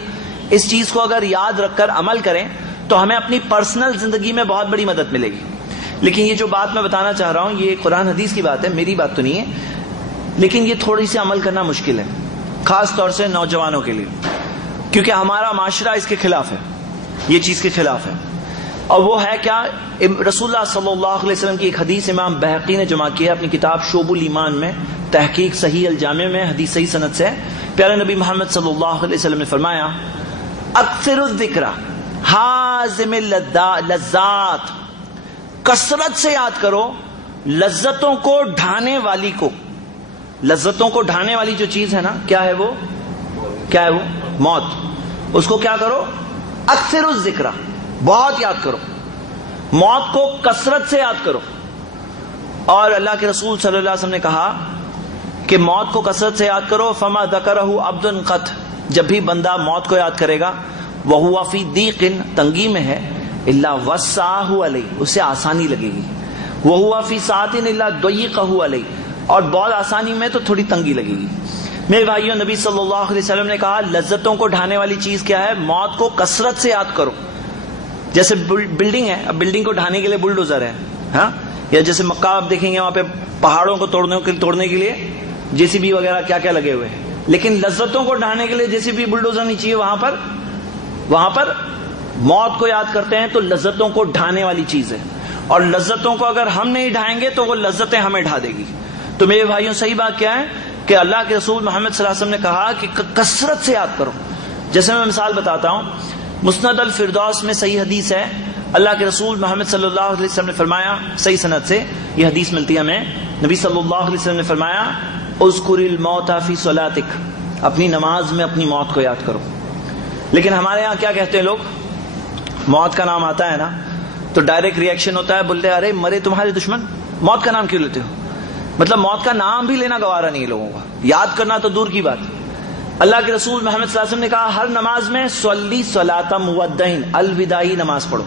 اس چیز کو اگر یاد رکھ کر عمل کریں تو ہمیں اپنی پرسنل زندگی میں بہت بڑی مدد ملے گی. لیکن یہ جو بات میں بتانا چاہ رہا ہوں یہ قرآن حدیث کی بات ہے، میری بات تو نہیں ہے، لیکن یہ تھوڑی سی عمل کرنا مشکل ہے، خاص طور سے نوجوانوں کے لیے، کیونکہ ہمارا معاشرہ اس کے خلاف ہے، یہ چیز کے خلاف ہے. اور وہ ہے کیا؟ رسول اللہ صلی اللہ علیہ وسلم کی ایک حدیث امام بہقی نے جمع کی ہے اپنی کتاب شعب الایمان میں، تحقیق صحیح الجامع میں، حدیث صحیح سند سے. پیارے نبی محمد صلی اللہ علیہ وسلم نے فرمایا اکثر الذکر حازم لذات، کثرت سے یاد کرو لذتوں کو ڈھانے والی کو. لذتوں کو ڈھانے والی جو چیز ہے نا، کیا ہے وہ؟ کیا ہے وہ؟ موت. اس کو کیا کرو؟ اکثر الذکر، بہت یاد کرو، موت کو کثرت سے یاد کرو. اور اللہ کے رسول صلی اللہ علیہ وسلم نے کہا کہ موت کو کثرت سے یاد کرو. فما ذکرہ عبد قط، جب بھی بندہ موت کو یاد کرے گا، وہو فی ضیق، تنگی میں ہے، الا وسعہ علیہ، اسے آسانی لگے گی. وہو فی سعۃ الا ضیقہ علیہ، اور بہت آسانی میں تو تھوڑی تنگی لگے گی. میرے بھائیوں، نبی صلی اللہ علیہ وسلم نے کہا لذتوں کو ڈھانے والی چیز کیا ہے؟ موت کو کثرت سے یاد کرو. جیسے بلڈنگ ہے، اب بلڈنگ کو ڈھانے کے لیے بلڈوزر ہے، ہاں، یا جیسے مکہ آپ دیکھیں گے وہاں پہ پہاڑوں کو توڑنے کے لیے JCB وغیرہ کیا کیا لگے ہوئے ہیں، لیکن لذتوں کو ڈھانے کے لیے JCB بلڈوزر نہیں چاہیے. وہاں پر موت کو یاد کرتے ہیں تو لذتوں کو ڈھانے والی چیز ہے، اور لذتوں کو اگر ہم نہیں ڈھائیں گے تو وہ لذتیں ہمیں ڈھا دے گی. تو میرے بھائیوں صحیح بات کیا ہے کہ اللہ کے رسول محمد صلی اللہ علیہ وسلم نے کہا کہ کثرت سے یاد کرو. جیسے میں مثال بتاتا ہوں، مسند الفردوس میں صحیح حدیث ہے، اللہ کے رسول محمد صلی اللہ علیہ وسلم نے فرمایا، صحیح سند سے یہ حدیث ملتی ہے ہمیں، نبی صلی اللہ علیہ وسلم نے فرمایا اذکر الموت فی صلاتک، اپنی نماز میں اپنی موت کو یاد کرو. لیکن ہمارے ہاں کیا کہتے ہیں لوگ، موت کا نام آتا ہے نا تو ڈائریکٹ ریئیکشن ہوتا ہے، بولتے ارے مرے تمہارے دشمن، موت کا نام کیوں لیتے ہو؟ مطلب موت کا نام بھی لینا گوارا نہیں ہے لوگوں کا، یاد کرنا تو دور کی بات. اللہ کے رسول محمد صلی اللہ علیہ وسلم نے کہا ہر نماز میں صلی صلاۃ مودعین، الوداعی نماز پڑھو.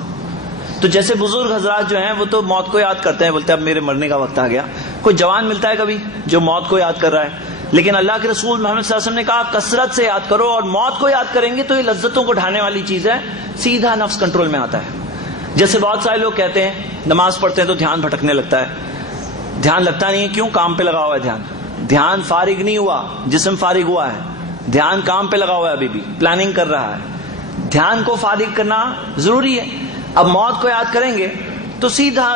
تو جیسے بزرگ حضرات جو ہیں وہ تو موت کو یاد کرتے ہیں، بولتے ہیں اب میرے مرنے کا وقت آ گیا. کوئی جوان ملتا ہے کبھی جو موت کو یاد کر رہا ہے؟ لیکن اللہ کے رسول محمد صلی اللہ علیہ وسلم نے کہا کثرت سے یاد کرو، اور موت کو یاد کریں گے تو یہ لذتوں کو ڈھانے والی چیز ہے، سیدھا نفس کنٹرول میں آتا ہے. جیسے بہت سارے لوگ کہتے ہیں نماز پڑھتے ہیں تو دھیان بھٹکنے لگتا ہے. دھیان لگتا نہیں ہے، کیوں؟ کام پہ لگا ہوا ہے دھیان فارغ نہیں ہوا، جسم فارغ ہوا ہے، دھیان کام پہ لگا ہوا ہے، ابھی بھی پلاننگ کر رہا ہے. دھیان کو فارغ کرنا ضروری ہے. اب موت کو یاد کریں گے تو سیدھا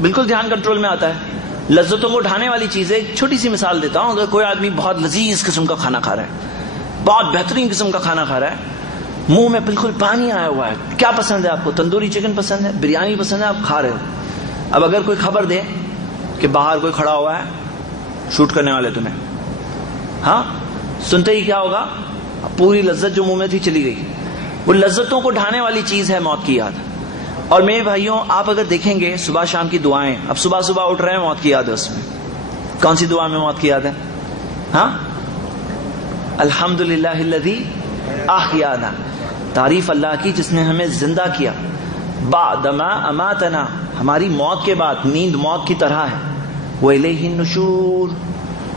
بالکل دھیان کنٹرول میں آتا ہے. لذتوں کو ڈھانے والی چیزیں، ایک چھوٹی سی مثال دیتا ہوں. اگر کوئی آدمی بہت لذیذ قسم کا کھانا کھا رہا ہے، بہت بہترین قسم کا کھانا کھا رہا ہے، منہ میں بالکل پانی آیا ہوا ہے، کیا پسند ہے آپ کو؟ تندوری چکن پسند ہے، بریانی پسند ہے، آپ کھا رہے ہو. اب اگر کوئی خبر دے کہ باہر کوئی کھڑا ہوا ہے شوٹ کرنے والے تمہیں، ہاں سنتے ہی کیا ہوگا؟ پوری لذت جو منہ میں تھی چلی گئی. وہ لذتوں کو ڈھانے والی چیز ہے موت کی یاد. اور میرے بھائیوں آپ اگر دیکھیں گے صبح شام کی دعائیں، اب صبح صبح اٹھ رہے ہیں موت کی یاد ہے، اس میں کون سی دعا میں موت کی یاد ہے؟ ہاں الحمدللہ الذی احیانا، تعریف اللہ کی جس نے ہمیں زندہ کیا، بعد ما اماتنا، ہماری موت کے بعد، نیند موت کی طرح ہے، وإلیہ النشور،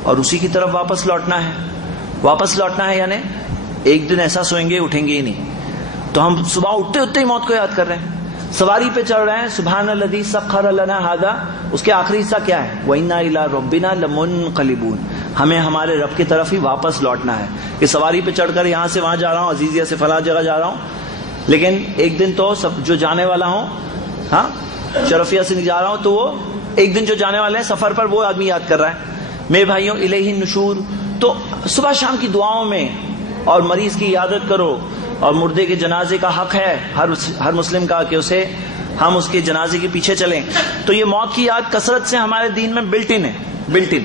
اور اسی کی طرف واپس لوٹنا ہے. واپس لوٹنا ہے یعنی ایک دن ایسا سوئیں گے اٹھیں گے ہی نہیں. تو ہم صبح اٹھتے اٹھتے ہی موت کو یاد کر رہے ہیں. سواری پہ چڑھ رہے ہیں، سبحان الذی سخر لنا ھذا، اس کے آخری حصہ کیا ہے؟ وَإِنَّا إِلَىٰ رَبِّنَا لَمُنْقَلِبُونَ، ہمیں ہمارے رب کی طرف ہی واپس لوٹنا ہے. کہ سواری پہ چڑھ کر یہاں سے وہاں جا رہا ہوں، عزیزیہ سے فلاں جگہ جا رہا ہوں، لیکن ایک دن تو سب جو جانے والا ہوں، ہاں شرفیہ سے نہیں جا رہا ہوں، تو وہ ایک دن جو جانے والے ہیں سفر پر، وہ آدمی یاد کر رہا ہے. میرے بھائیوں الیہ النشور، تو صبح شام کی دعاؤں میں، اور مریض کی عیادت کرو، اور مردے کے جنازے کا حق ہے ہر مسلم کا کہ اسے ہم اس کے جنازے کے پیچھے چلیں. تو یہ موت کی یاد کثرت سے ہمارے دین میں بلٹ ان ہے، بلٹ ان.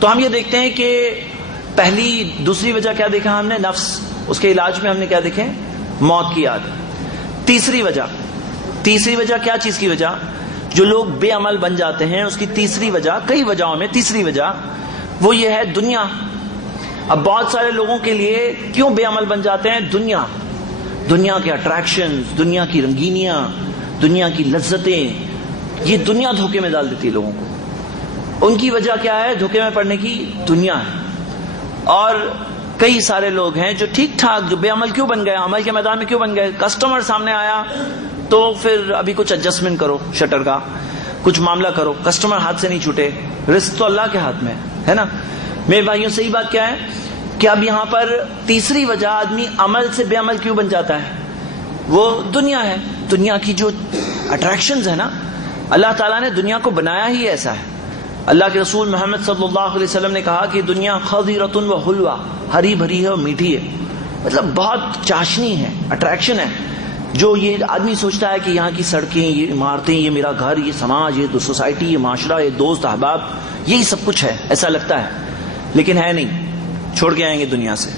تو ہم یہ دیکھتے ہیں کہ پہلی دوسری وجہ کیا دیکھا ہم نے؟ نفس. اس کے علاج میں ہم نے کیا دیکھے؟ موت کی یاد. تیسری وجہ کیا چیز کی وجہ؟ جو لوگ بے عمل بن جاتے ہیں اس کی تیسری وجہ، کئی وجہوں میں تیسری وجہ وہ یہ ہے دنیا. اب بہت سارے لوگوں کے لیے کیوں بے عمل بن جاتے ہیں؟ دنیا کے اٹریکشنز، دنیا کی رنگینیاں، دنیا کی لذتیں، یہ دنیا دھوکے میں ڈال دیتی ہے لوگوں کو. ان کی وجہ کیا ہے دھوکے میں پڑنے کی؟ دنیا ہے. اور کئی سارے لوگ ہیں جو ٹھیک ٹھاک، جو بے عمل کیوں بن گئے؟ عمل کے میدان میں کیوں بن گئے؟ کسٹمر سامنے آیا تو پھر ابھی کچھ ایڈجسٹمنٹ کرو، شٹر کا کچھ معاملہ کرو، کسٹمر ہاتھ سے نہیں چھوٹے، رزق تو اللہ کے ہاتھ میں ہے نا. میرے بھائیوں صحیح بات کیا ہے کہ اب یہاں پر تیسری وجہ آدمی عمل سے بے عمل کیوں بن جاتا ہے؟ وہ دنیا ہے. دنیا کی جو اٹریکشنز ہے نا، اللہ تعالیٰ نے دنیا کو بنایا ہی ایسا ہے. اللہ کے رسول محمد صلی اللہ علیہ وسلم نے کہا کہ دنیا خضرۃ و حلوہ، ہری بھری ہے اور میٹھی ہے. مطلب بہت چاشنی ہے، اٹریکشن ہے. جو یہ آدمی سوچتا ہے کہ یہاں کی سڑکیں، یہ عمارتیں، یہ میرا گھر، یہ سماج، یہ سوسائٹی، یہ معاشرہ، یہ دوست احباب، یہی سب کچھ ہے، ایسا لگتا ہے، لیکن ہے نہیں. چھوڑ کے آئیں گے دنیا سے.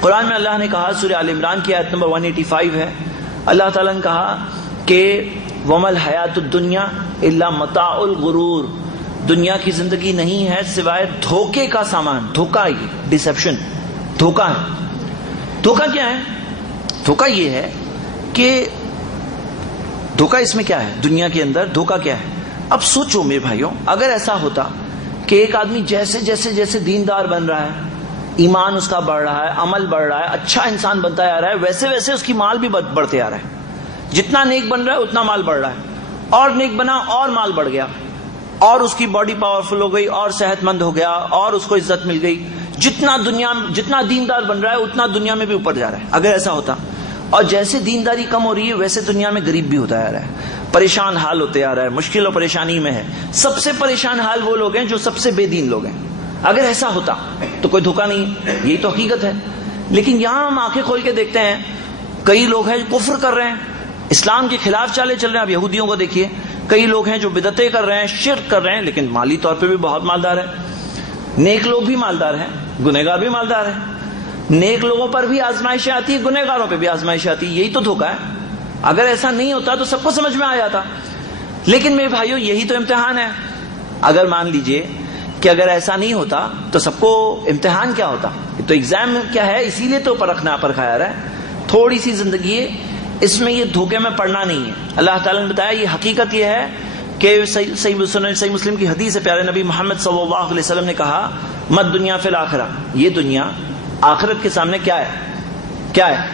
قرآن میں اللہ نے کہا، سورہ آل عمران کی آیت نمبر 185 ہے، اللہ تعالیٰ نے کہا کہ وَمَا الْحَيَاةُ الدُّنْيَا إِلَّا مَتَاعُ الْغُرُورِ، دنیا کی زندگی نہیں ہے سوائے دھوکے کا سامان. دھوکہ، یہ ڈسیپشن، دھوکہ ہے. دھوکہ کیا ہے؟ دھوکہ یہ ہے کہ دھوکہ اس میں کیا ہے؟ دنیا کے اندر دھوکہ کیا ہے؟ اب سوچو میرے بھائیوں، اگر ایسا ہوتا کہ ایک آدمی جیسے جیسے جیسے دیندار بن رہا ہے، ایمان اس کا بڑھ رہا ہے، عمل بڑھ رہا ہے، اچھا انسان بنتا جا رہا ہے، ویسے ویسے اس کی مال بھی بڑھتے آ رہا ہے. جتنا نیک بن رہا ہے اتنا مال بڑھ رہا ہے، اور نیک بنا اور مال بڑھ گیا. اور اس کی باڈی پاورفل ہو گئی اور صحت مند ہو گیا اور اس کو عزت مل گئی، جتنا دیندار بن رہا ہے اتنا دنیا میں بھی اوپر جا رہا ہے اگر ایسا ہوتا. اور جیسے دینداری کم ہو رہی ہے ویسے دنیا میں غریب بھی ہوتا جا رہا ہے، پریشان حال ہوتے آ رہا ہے، مشکل اور پریشانی میں ہے. سب سے پریشان حال وہ لوگ ہیں جو سب سے بے دین لوگ ہیں. اگر ایسا ہوتا تو کوئی دھوکہ نہیں، یہی تو حقیقت ہے. لیکن یہاں ہم آنکھیں کھول کے دیکھتے ہیں کئی لوگ ہیں جو کفر کر رہے ہیں، اسلام کے خلاف چالے چل رہے ہیں. اب یہودیوں کو دیکھیے، کئی لوگ ہیں جو بدعتیں کر رہے ہیں، شرک کر رہے ہیں، لیکن مالی طور پہ بھی بہت مالدار ہیں. نیک لوگ بھی مالدار ہیں، گنہگار بھی مالدار ہیں. نیک لوگوں پر بھی آزمائشیں آتی ہیں، گنہگاروں پہ بھی آزمائشیں آتی ہیں. یہی تو دھوکہ ہے. اگر ایسا نہیں ہوتا تو سب کو سمجھ میں آ جاتا. لیکن میرے بھائیوں یہی تو امتحان ہے. اگر مان لیجئے کہ اگر ایسا نہیں ہوتا تو سب کو امتحان کیا ہوتا؟ تو ایگزام کیا ہے، اسی لیے تو پرکھایا رہا ہے. تھوڑی سی زندگی ہے، اس میں یہ دھوکے میں پڑنا نہیں ہے. اللہ تعالیٰ نے بتایا یہ حقیقت یہ ہے کہ صحیح مسلم کی حدیث ہے، پیارے نبی محمد صلی اللہ علیہ وسلم نے کہا مت دنیا فی الآخرہ، یہ دنیا آخرت کے سامنے کیا ہے.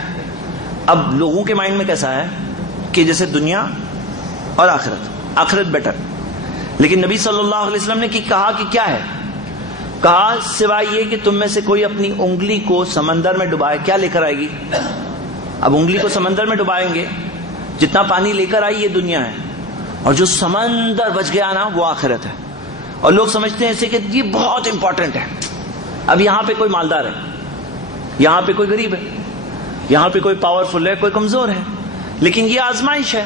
اب لوگوں کے مائنڈ میں کیسا ہے کہ جیسے دنیا اور آخرت بیٹر. لیکن نبی صلی اللہ علیہ وسلم نے کہا کہ کیا ہے؟ کہا سوائے یہ کہ تم میں سے کوئی اپنی انگلی کو سمندر میں ڈبائے، کیا لے کر آئے گی؟ اب انگلی کو سمندر میں ڈبائیں گے، جتنا پانی لے کر آئی یہ دنیا ہے، اور جو سمندر بچ گیا نا وہ آخرت ہے. اور لوگ سمجھتے ہیں اسے کہ یہ بہت امپورٹنٹ ہے. اب یہاں پہ کوئی مالدار ہے، یہاں پہ کوئی غریب ہے، یہاں پہ کوئی پاورفل ہے، کوئی کمزور ہے، لیکن یہ آزمائش ہے.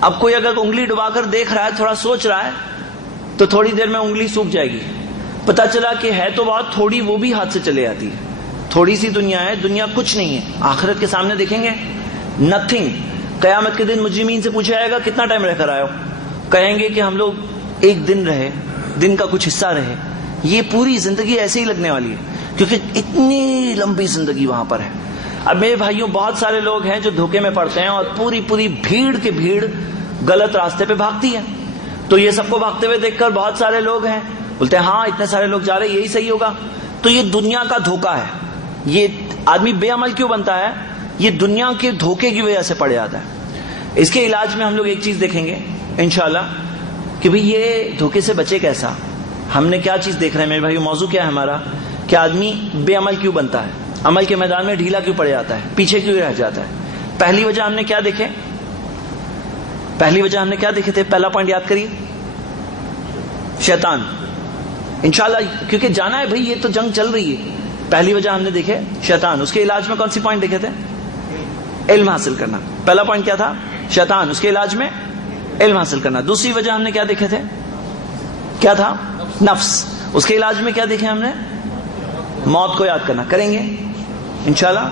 اب کوئی اگر انگلی ڈبا کر دیکھ رہا ہے، تھوڑا سوچ رہا ہے، تو تھوڑی دیر میں انگلی سوکھ جائے گی. پتا چلا کہ ہے تو بہت تھوڑی، وہ بھی ہاتھ سے چلے جاتی ہے. تھوڑی سی دنیا ہے، دنیا کچھ نہیں ہے. آخرت کے سامنے دیکھیں گے نتھنگ. قیامت کے دن مجرمین سے پوچھا جائے گا کتنا ٹائم رہ کر آئے ہو؟ کہیں گے کہ ہم لوگ ایک دن رہے، دن کا کچھ حصہ رہے. یہ پوری زندگی ایسے ہی لگنے والی ہے کیونکہ اتنی لمبی زندگی وہاں پر ہے. اب میرے بھائیوں بہت سارے لوگ ہیں جو دھوکے میں پڑتے ہیں اور پوری بھیڑ کے بھیڑ غلط راستے پہ بھاگتی ہے. تو یہ سب کو بھاگتے ہوئے دیکھ کر بہت سارے لوگ ہیں بولتے ہیں ہاں اتنے سارے لوگ جا رہے ہیں، یہی صحیح ہوگا. تو یہ دنیا کا دھوکہ ہے. یہ آدمی بے عمل کیوں بنتا ہے؟ یہ دنیا کے دھوکے کی وجہ سے پڑ جاتا ہے. اس کے علاج میں ہم لوگ ایک چیز دیکھیں گے انشاءاللہ کہ بھئی یہ دھوکے سے بچے کیسا. ہم نے کیا چیز دیکھ رہے ہیں میرے بھائی؟ موضوع کیا ہے ہمارا کہ آدمی بے عمل کیوں بنتا ہے، عمل کے میدان میں ڈھیلا کیوں پڑ جاتا ہے، پیچھے کیوں رہ جاتا ہے. پہلی وجہ ہم نے کیا دیکھے؟ پہلا پوائنٹ یاد کریے، شیطان. انشاءاللہ کیونکہ جانا ہے بھئی، یہ تو جنگ چل رہی ہے. پہلی وجہ ہم نے دیکھے شیطان. اس کے علاج میں کون سی پوائنٹ دیکھے تھے؟ علم حاصل کرنا. پہلا پوائنٹ کیا تھا؟ شیطان. اس کے علاج میں علم حاصل کرنا. دوسری وجہ ہم نے کیا دیکھے تھے؟ کیا تھا؟ نفس. اس کے علاج میں کیا دیکھے ہم نے؟ موت کو یاد کرنا. کریں گے انشاءاللہ.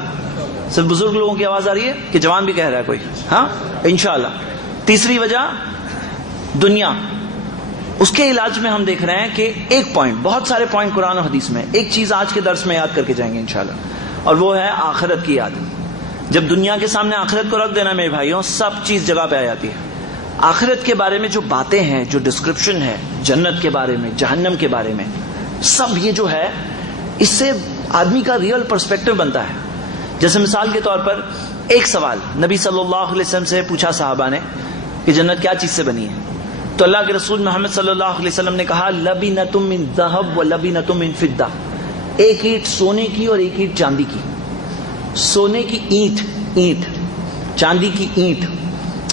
صرف بزرگ لوگوں کی آواز آ رہی ہے کہ جوان بھی کہہ رہا ہے کوئی؟ ہاں انشاءاللہ. تیسری وجہ دنیا. اس کے علاج میں ہم دیکھ رہے ہیں کہ ایک پوائنٹ، بہت سارے پوائنٹ قرآن و حدیث میں، ایک چیز آج کے درس میں یاد کر کے جائیں گے انشاءاللہ، اور وہ ہے آخرت کی یاد. جب دنیا کے سامنے آخرت کو رکھ دینا میرے بھائیوں، سب چیز جگہ پہ آ جاتی ہے. آخرت کے بارے میں جو باتیں ہیں، جو ڈسکرپشن ہے جنت کے بارے میں، جہنم کے بارے میں، سب یہ جو ہے اس سے آدمی کا ریئل پرسپیکٹو بنتا ہے. جیسے مثال کے طور پر ایک سوال نبی صلی اللہ علیہ وسلم سے پوچھا صحابہ نے کہ جنت کیا چیز سے بنی ہے؟ تو اللہ کے رسول محمد صلی اللہ علیہ وسلم نے کہا لبنۃ من ذہب و لبنۃ من فضہ. ایک اینٹ سونے کی اور ایک اینٹ چاندی کی. سونے کی اینٹ، چاندی کی اینٹ.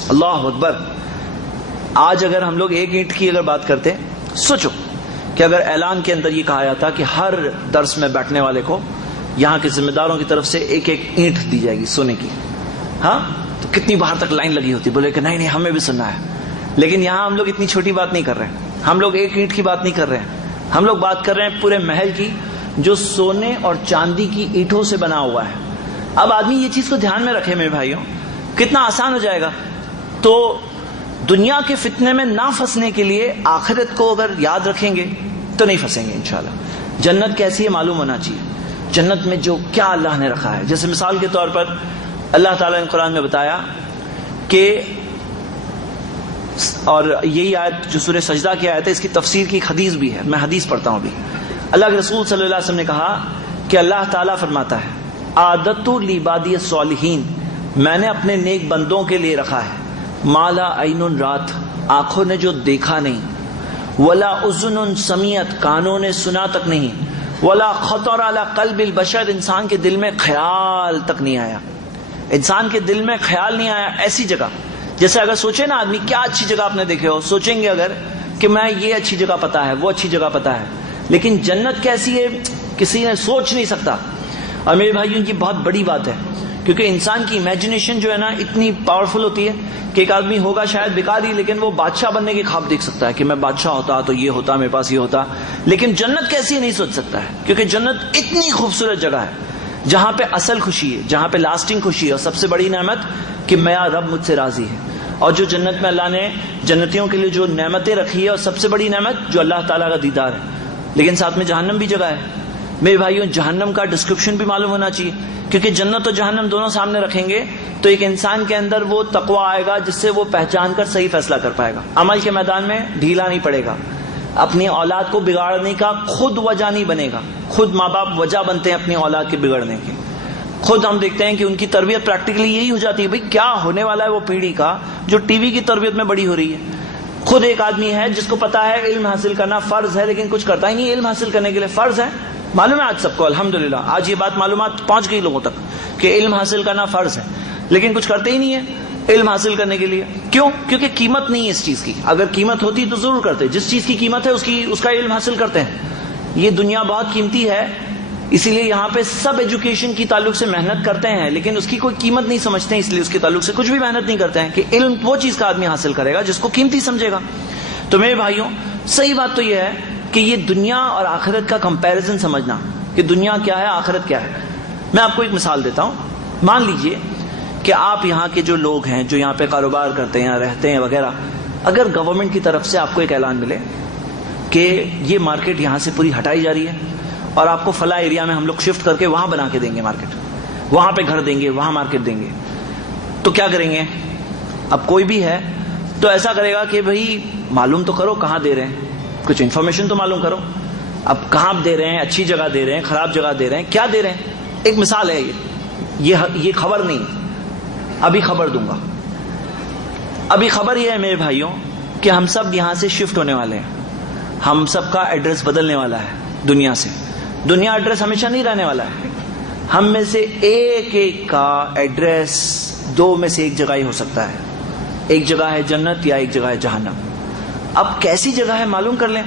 اللہ اکبر. آج اگر ہم لوگ ایک اینٹ کی اگر بات کرتے، سوچو کہ اگر اعلان کے اندر یہ کہا جاتا کہ ہر درس میں بیٹھنے والے کو یہاں کے ذمہ داروں کی طرف سے ایک ایک اینٹ دی جائے گی سونے کی، ہاں تو کتنی باہر تک لائن لگی ہوتی. بولے کہ نہیں ہمیں بھی سننا ہے. لیکن یہاں ہم لوگ اتنی چھوٹی بات نہیں کر رہے ہیں. ہم لوگ ایک اینٹ کی بات نہیں کر رہے ہیں. ہم لوگ بات کر رہے ہیں پورے محل کی جو سونے اور چاندی کی اینٹوں سے بنا ہوا ہے. اب آدمی یہ چیز کو دھیان میں رکھے میرے بھائیوں، کتنا آسان ہو جائے گا. تو دنیا کے فتنے میں نہ پھنسنے کے لیے آخرت کو اگر یاد رکھیں گے تو نہیں پھنسیں گے انشاءاللہ. جنت کیسی ہے معلوم ہونا چاہیے. جنت میں جو کیا اللہ نے رکھا ہے، جیسے مثال کے طور پر اللہ تعالیٰ نے قرآن میں بتایا کہ، اور یہی آیت جو سورہ سجدہ کی آیت ہے اس کی تفسیر کی ایک حدیث بھی ہے، میں حدیث پڑھتا ہوں ابھی. اللہ کے رسول صلی اللہ علیہ وسلم نے کہا کہ اللہ تعالیٰ فرماتا ہے عادت لعبادی الصالحین، میں نے اپنے نیک بندوں کے لیے رکھا ہے مالا عین رات، آنکھوں نے جو دیکھا نہیں، ولا اذن سمیعت، کانوں نے سنا تک نہیں، ولا خطر علی قلب البشر، انسان کے دل میں خیال تک نہیں آیا، انسان کے دل میں خیال نہیں آیا ایسی جگہ. جیسے اگر سوچے نا آدمی کیا اچھی جگہ آپ نے دیکھے ہو، سوچیں گے اگر کہ میں یہ اچھی جگہ پتا ہے، وہ اچھی جگہ پتا ہے، لیکن جنت کیسی ہے کسی نے سوچ نہیں سکتا. اور میرے بھائیوں یہ بہت بڑی بات ہے، کیونکہ انسان کی امیجنیشن جو ہے نا اتنی پاورفل ہوتی ہے کہ ایک آدمی ہوگا شاید بیکار ہی، لیکن وہ بادشاہ بننے کے خواب دیکھ سکتا ہے کہ میں بادشاہ ہوتا تو یہ ہوتا، میرے پاس یہ ہوتا. لیکن جنت کیسی نہیں سوچ سکتا ہے، کیونکہ جنت اتنی خوبصورت جگہ ہے جہاں پہ اصل خوشی ہے، جہاں پہ لاسٹنگ خوشی ہے، اور سب سے بڑی نعمت کہ میرا رب مجھ سے راضی ہے. اور جو جنت میں اللہ نے جنتیوں کے لیے جو نعمتیں رکھی ہے، اور سب سے بڑی نعمت جو اللہ تعالیٰ کا دیدار ہے. لیکن ساتھ میں جہنم بھی جگہ ہے. میرے بھائیوں جہنم کا ڈسکرپشن بھی معلوم ہونا چاہیے، کیونکہ جنت اور جہنم دونوں سامنے رکھیں گے تو ایک انسان کے اندر وہ تقوی آئے گا جس سے وہ پہچان کر صحیح فیصلہ کر پائے گا، عمل کے میدان میں ڈھیلا نہیں پڑے گا، اپنی اولاد کو بگاڑنے کا خود وجہ نہیں بنے گا. خود ماں باپ وجہ بنتے ہیں اپنی اولاد کے بگڑنے کی. خود ہم دیکھتے ہیں کہ ان کی تربیت پریکٹیکلی یہی ہو جاتی ہے، بھئی کیا ہونے والا ہے وہ پیڑھی کا جو ٹی وی کی تربیت میں بڑی ہو رہی ہے. خود ایک آدمی ہے جس کو پتا ہے علم حاصل کرنا فرض ہے، لیکن کچھ کرتا ہی نہیں. علم حاصل کرنے کے لیے فرض ہے، معلوم ہے آج سب کو الحمدللہ، آج یہ بات معلومات پہنچ گئی لوگوں تک کہ علم حاصل کرنا فرض ہے، لیکن کچھ کرتے ہی نہیں ہے علم حاصل کرنے کے لیے. کیوں؟ کیونکہ قیمت نہیں ہے اس چیز کی. اگر قیمت ہوتی تو ضرور کرتے. جس چیز کی قیمت ہے اس کا علم حاصل کرتے ہیں. یہ دنیا بہت قیمتی ہے، اسی لیے یہاں پہ سب ایجوکیشن کی تعلق سے محنت کرتے ہیں، لیکن اس کی کوئی قیمت نہیں سمجھتے ہیں، اس لیے اس کے تعلق سے کچھ بھی محنت نہیں کرتے ہیں کہ علم وہ چیز کا آدمی حاصل کرے گا جس کو قیمتی سمجھے گا. تو میرے بھائیوں صحیح بات تو یہ ہے کہ یہ دنیا اور آخرت کا کمپیریزن سمجھنا کہ دنیا کیا ہے آخرت کیا ہے. میں آپ کو ایک مثال دیتا ہوں. مان لیجئے کہ آپ یہاں کے جو لوگ ہیں جو یہاں پہ کاروبار کرتے ہیں رہتے ہیں وغیرہ، اگر گورنمنٹ کی طرف سے آپ کو ایک اعلان ملے کہ یہ مارکیٹ یہاں سے پوری ہٹائی جا رہی ہے اور آپ کو فلاں ایریا میں ہم لوگ شفٹ کر کے وہاں بنا کے دیں گے مارکیٹ، وہاں پہ گھر دیں گے، وہاں مارکیٹ دیں گے، تو کیا کریں گے؟ اب کوئی بھی ہے تو ایسا کرے گا کہ بھئی معلوم تو کرو کہاں دے رہے ہیں، کچھ انفارمیشن تو معلوم کرو. اب کہاں دے رہے ہیں، اچھی جگہ دے رہے ہیں، خراب جگہ دے رہے ہیں، کیا دے رہے ہیں؟ ایک مثال ہے یہ خبر نہیں، ابھی خبر دوں گا. ابھی خبر یہ ہے میرے بھائیوں کہ ہم سب یہاں سے شفٹ ہونے والے ہیں، ہم سب کا ایڈریس بدلنے والا ہے دنیا سے. دنیا ایڈریس ہمیشہ نہیں رہنے والا ہے. ہم میں سے ایک ایک کا ایڈریس دو میں سے ایک جگہ ہی ہو سکتا ہے. ایک جگہ ہے جنت یا ایک جگہ ہے جہنم. اب کیسی جگہ ہے معلوم کر لیں.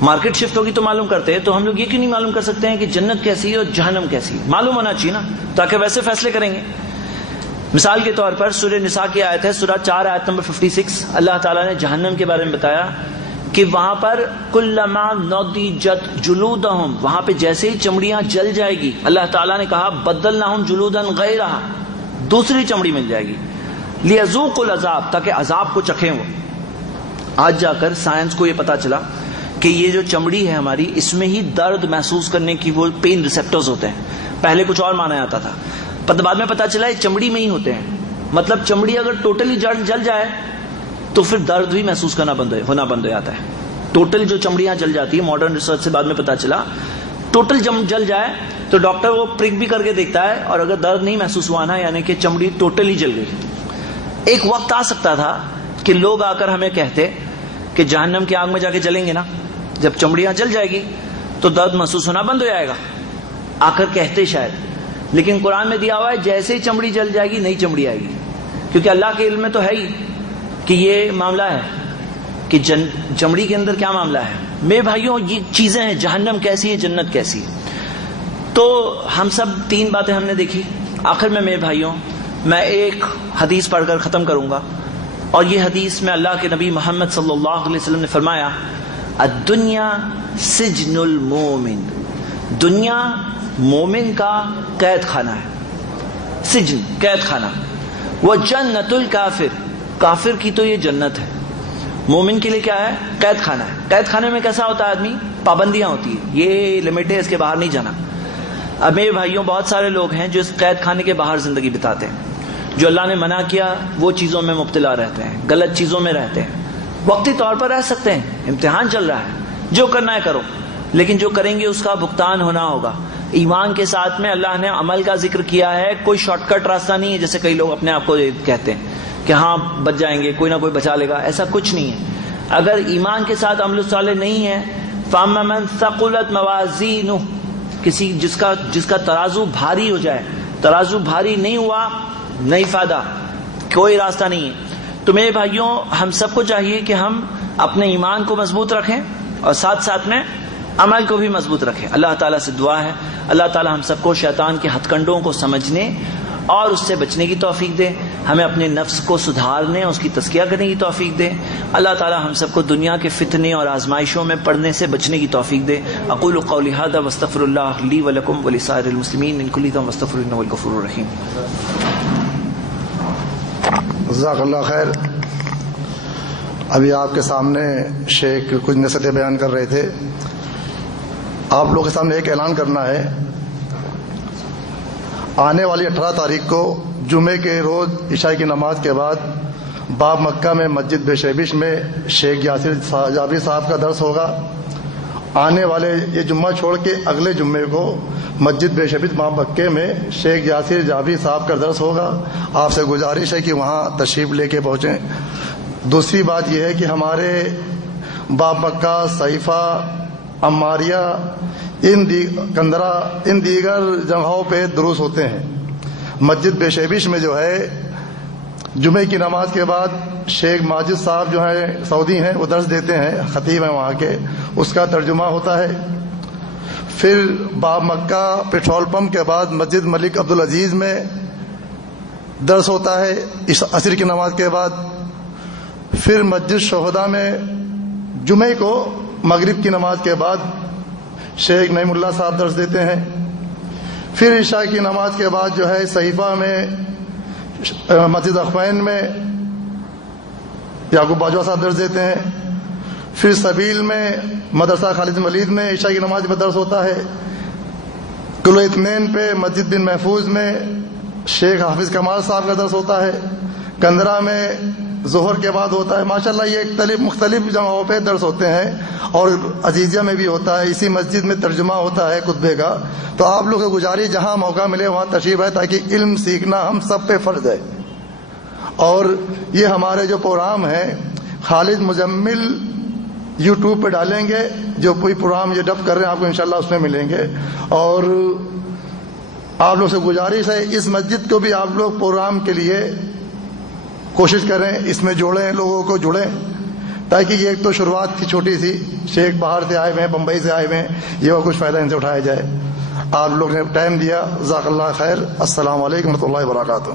مارکیٹ شفٹ ہوگی تو معلوم کرتے ہیں، تو ہم لوگ یہ کیوں نہیں معلوم کر سکتے ہیں کہ جنت کیسی ہے اور جہنم کیسی ہے؟ معلوم ہونا چاہیے نا، تاکہ ویسے فیصلے کریں گے. مثال کے طور پر سورہ نساء کی آیت ہے، سورہ 4 آیت نمبر 56. اللہ تعالیٰ نے جہنم کے بارے میں بتایا کہ وہاں پر کلما نضجت جلودہم، وہاں پہ جیسے ہی چمڑیاں جل جائے گی، اللہ تعالیٰ نے کہا بدلناہم جلودا غیرہا، دوسری چمڑی مل جائے گی، لیذوقوا العذاب، تاکہ عذاب کو چکھیں. وہ آج جا کر سائنس کو یہ پتا چلا کہ یہ جو چمڑی ہے ہماری، اس میں ہی درد محسوس کرنے کی وہ پین ریسپٹرز ہوتے ہیں. پہلے کچھ اور مانا جاتا تھا، بعد میں پتا چلا یہ چمڑی میں ہی ہوتے ہیں. مطلب چمڑی اگر ٹوٹلی جل جائے تو پھر درد بھی محسوس ہونا بند ہو جاتا ہے. ٹوٹل جو چمڑیاں جل جاتی ہے، ماڈرن ریسرچ سے بعد میں پتا چلا ٹوٹل جل جائے تو ڈاکٹر وہ پرک بھی کر کے دیکھتا ہے، اور اگر درد نہیں محسوس ہوا نا، یعنی کہ چمڑی ٹوٹلی جل گئی. ایک وقت آ سکتا تھا کہ لوگ آ کر ہمیں کہتے کہ جہنم کی آگ میں جا کے جلیں گے نا، جب چمڑیاں جل جائے گی تو درد محسوس ہونا بند ہو جائے گا، آ کر کہتے شاید. لیکن قرآن میں دیا ہوا ہے جیسے ہی چمڑی جل جائے گی نئی چمڑی آئے گی، کیونکہ اللہ کے علم میں تو ہے ہی کہ یہ معاملہ ہے کہ چمڑی کے اندر کیا معاملہ ہے. میرے بھائیوں یہ چیزیں ہیں، جہنم کیسی ہے، جنت کیسی ہے. تو ہم سب تین باتیں ہم نے دیکھی. آخر میں میرے بھائیوں میں ایک حدیث پڑھ کر ختم کروں گا، اور یہ حدیث میں اللہ کے نبی محمد صلی اللہ علیہ وسلم نے فرمایا، الدنیا سجن المومن، دنیا مومن کا قید خانہ ہے. سجن قید خانہ. وہ جنت الکافر، کافر کی تو یہ جنت ہے. مومن کے لیے کیا ہے؟ قید خانہ ہے. قید خانے میں کیسا ہوتا ہے آدمی؟ پابندیاں ہوتی ہیں، یہ لمٹ ہے، اس کے باہر نہیں جانا. اب میرے بھائیوں بہت سارے لوگ ہیں جو اس قید خانے کے باہر زندگی بتاتے ہیں. جو اللہ نے منع کیا وہ چیزوں میں مبتلا رہتے ہیں، غلط چیزوں میں رہتے ہیں. وقتی طور پر رہ سکتے ہیں، امتحان چل رہا ہے، جو کرنا ہے کرو، لیکن جو کریں گے اس کا بھگتان ہونا ہوگا. ایمان کے ساتھ میں اللہ نے عمل کا ذکر کیا ہے. کوئی شارٹ کٹ راستہ نہیں ہے جیسے کئی لوگ اپنے آپ کو کہتے ہیں کہ ہاں بچ جائیں گے، کوئی نہ کوئی بچا لے گا. ایسا کچھ نہیں ہے. اگر ایمان کے ساتھ عمل صالح نہیں ہے، فَأَمَّا مَنْ ثَقُلَتْ مَوَازِينُهُ، کسی جس کا ترازو بھاری ہو جائے، ترازو بھاری نہیں ہوا، نہیں فائدہ، کوئی راستہ نہیں ہے۔ تو میرے بھائیوں، ہم سب کو چاہیے کہ ہم اپنے ایمان کو مضبوط رکھیں اور ساتھ ساتھ میں عمل کو بھی مضبوط رکھیں۔ اللہ تعالیٰ سے دعا ہے اللہ تعالیٰ ہم سب کو شیطان کے ہتھ کنڈوں کو سمجھنے اور اس سے بچنے کی توفیق دے، ہمیں اپنے نفس کو سدھارنے اور اس کی تزکیہ کرنے کی توفیق دے۔ اللہ تعالیٰ ہم سب کو دنیا کے فتنے اور آزمائشوں میں پڑنے سے بچنے کی توفیق دے۔ اقول قولی ھذا واستغفر اللہ لی ولکم ولسائر المسلمین من کل ذنب واستغفروہ انہ هو الغفور الرحیم۔ جزاک اللہ خیر۔ ابھی آپ کے سامنے شیخ کچھ نصیحتیں بیان کر رہے تھے۔ آپ لوگوں کے سامنے ایک اعلان کرنا ہے، آنے والی 18 تاریخ کو جمعے کے روز عشاء کی نماز کے بعد باب مکہ میں مسجد بشیبش میں شیخ یاسر جابری صاحب کا درس ہوگا۔ آنے والے یہ جمعہ چھوڑ کے اگلے جمعے کو مسجد بشیبش باب مکہ میں شیخ یاسر جابری صاحب کا درس ہوگا۔ آپ سے گزارش ہے کہ وہاں تشریف لے کے پہنچیں۔ دوسری بات یہ ہے کہ ہمارے باب مکہ، صحیفہ، عماریہ، کندرا، ان دیگر جگہوں پہ دروس ہوتے ہیں۔ مسجد بشیبش میں جو ہے جمعے کی نماز کے بعد شیخ ماجد صاحب جو ہیں سعودی ہیں، وہ درس دیتے ہیں، خطیب ہیں وہاں کے، اس کا ترجمہ ہوتا ہے۔ پھر باب مکہ پیٹرول پمپ کے بعد مسجد ملک عبدالعزیز میں درس ہوتا ہے عصر کی نماز کے بعد۔ پھر مسجد شہداء میں جمعے کو مغرب کی نماز کے بعد شیخ نعیم اللہ صاحب درس دیتے ہیں۔ پھر عشاء کی نماز کے بعد جو ہے صحیفہ میں مسجد اخوین میں یعقوب باجوہ صاحب درس دیتے ہیں۔ پھر سبیل میں مدرسہ خالد ولید میں عشاء کی نماز میں درس ہوتا ہے۔ کل اثنین پہ مسجد بن محفوظ میں شیخ حافظ کمال صاحب کا درس ہوتا ہے۔ کندرا میں ظہر کے بعد ہوتا ہے۔ ماشاءاللہ یہ مختلف جگہوں پہ درس ہوتے ہیں، اور عزیزیہ میں بھی ہوتا ہے۔ اسی مسجد میں ترجمہ ہوتا ہے خطبے کا۔ تو آپ لوگ کو گزارش جہاں موقع ملے وہاں تشریف ہے، تاکہ علم سیکھنا ہم سب پہ فرض ہے۔ اور یہ ہمارے جو پروگرام ہیں خالد مزمل یوٹیوب پہ ڈالیں گے، جو کوئی پروگرام یہ ڈب کر رہے ہیں آپ کو انشاءاللہ اس میں ملیں گے۔ اور آپ لوگ سے گزارش ہے اس مسجد کو بھی آپ لوگ پروگرام کے لیے کوشش کریں، اس میں جوڑیں، لوگوں کو جڑیں، تاکہ یہ ایک تو شروعات تھی چھوٹی سی، شیخ باہر سے آئے ہوئے ہیں، بمبئی سے آئے ہوئے ہیں، یہ وہ کچھ فائدہ ان سے اٹھایا جائے۔ آپ لوگ نے ٹائم دیا، جزاک اللہ خیر۔ السلام علیکم ورحمۃ اللہ وبرکاتہ۔